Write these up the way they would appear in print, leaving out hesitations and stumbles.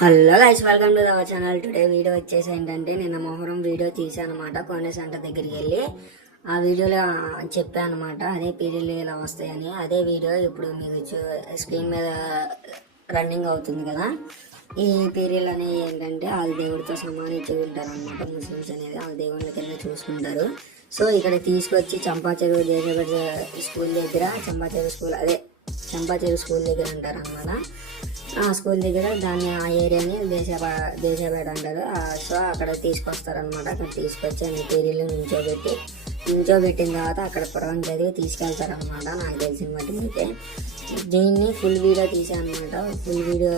Hello guys, welcome to our channel. Today video వచ్చేసి ఏంటంటే నిన్న మొహరం వీడియో తీసాను అనమాట. కోనే సెంటర్ దగ్గరికి వెళ్ళి ఆ వీడియోలో చెప్పాను అనమాట, అదే పీరియడ్లు ఇలా వస్తాయని. అదే వీడియో ఇప్పుడు మీకు స్క్రీన్ మీద రన్నింగ్ అవుతుంది కదా. ఈ పీరియడ్ అనేవి ఏంటంటే వాళ్ళ దేవుడితో సమానించుకుంటారు అనమాట. ముస్లిమ్స్ అనేది వాళ్ళ దేవుళ్ళ కింద చూసుకుంటారు. సో ఇక్కడ తీసుకొచ్చి చంపాచెరువు దేశపడి స్కూల్ దగ్గర, చంపాచెరువు స్కూల్ దగ్గర అంటారు అనమాట. ఆ స్కూల్ దగ్గర దాన్ని ఆ ఏరియాని దేశాపేట అంటారు. సో అక్కడ తీసుకొస్తారనమాట. అక్కడ తీసుకొచ్చి అన్ని పీరియడ్లు నుంచోబెట్టిన తర్వాత అక్కడ పురాణం చదివి తీసుకెళ్తారనమాట. నాకు తెలిసిన మట్టి అయితే దీన్ని ఫుల్ వీడియో తీసాను అనమాట. ఫుల్ వీడియో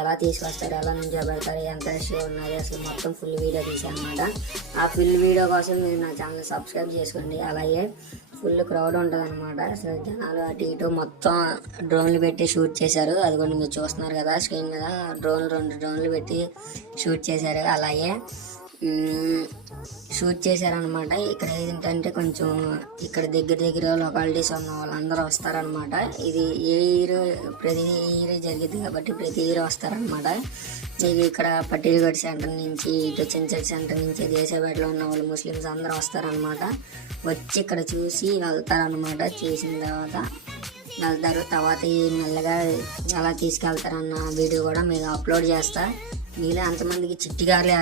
ఎలా తీసుకొస్తారు, ఎలా నుంచోబెడతారు, ఎంత రష్ ఉన్నది, అసలు మొత్తం ఫుల్ వీడియో తీసాను అనమాట. ఆ ఫుల్ వీడియో కోసం మీరు నా ఛానల్ సబ్స్క్రైబ్ చేసుకోండి. అలాగే ఫుల్ క్రౌడ్ ఉంటుంది అనమాట. అసలు జనాలు అటు ఇటు మొత్తం డ్రోన్లు పెట్టి షూట్ చేశారు. అది కూడా మీరు చూస్తున్నారు కదా స్క్రీన్ మీద. 2 డ్రోన్లు పెట్టి షూట్ చేశారు. అలాగే షూట్ చేశారనమాట. ఇక్కడ ఏంటంటే కొంచెం ఇక్కడ దగ్గర లొకాలిటీస్ ఉన్న వాళ్ళందరూ వస్తారనమాట. ఇది ఏ ఇయర్ ప్రతి ఇయర్ జరిగింది కాబట్టి ప్రతి ఇయర్ వస్తారనమాట. ఇది ఇక్కడ పట్టీలగఢ్ సెంటర్ నుంచి, ఇటు చిన్చట్ సెంటర్ నుంచి, దేశపేటలో ఉన్న వాళ్ళు ముస్లిమ్స్ అందరూ వస్తారనమాట. వచ్చి ఇక్కడ చూసి వెళ్తారనమాట. చూసిన తర్వాత ఈ మెల్లగా ఎలా తీసుకెళ్తారన్న వీడియో కూడా మీకు అప్లోడ్ చేస్తా. మీలో ఎంతమందికి చిట్టిగారులు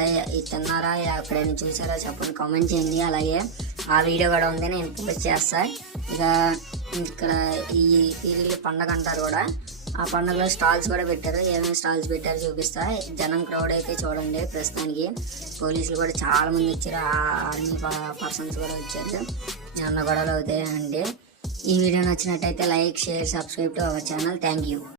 తిన్నారా, ఎక్కడైనా చూసారా చెప్పండి, కామెంట్ చేయండి. అలాగే ఆ వీడియో కూడా ఉంది, నేను పోస్ట్ చేస్తా. ఇక్కడ ఈ పీరియడ్ పండగ అంటారు కూడా. ఆ పండుగలో స్టాల్స్ కూడా పెట్టారు. ఏమేమి స్టాల్స్ పెట్టారో చూపిస్తా. జనం క్రౌడ్ అయితే చూడండి. ప్రస్తుతానికి పోలీసులు కూడా చాలా మంది వచ్చారు. ఆర్మీ పర్సన్స్ కూడా వచ్చారు. ఏమన్నా గొడవలు అవుతాయండి. ఈ వీడియో నచ్చినట్టయితే like, share, subscribe to our channel. Thank you.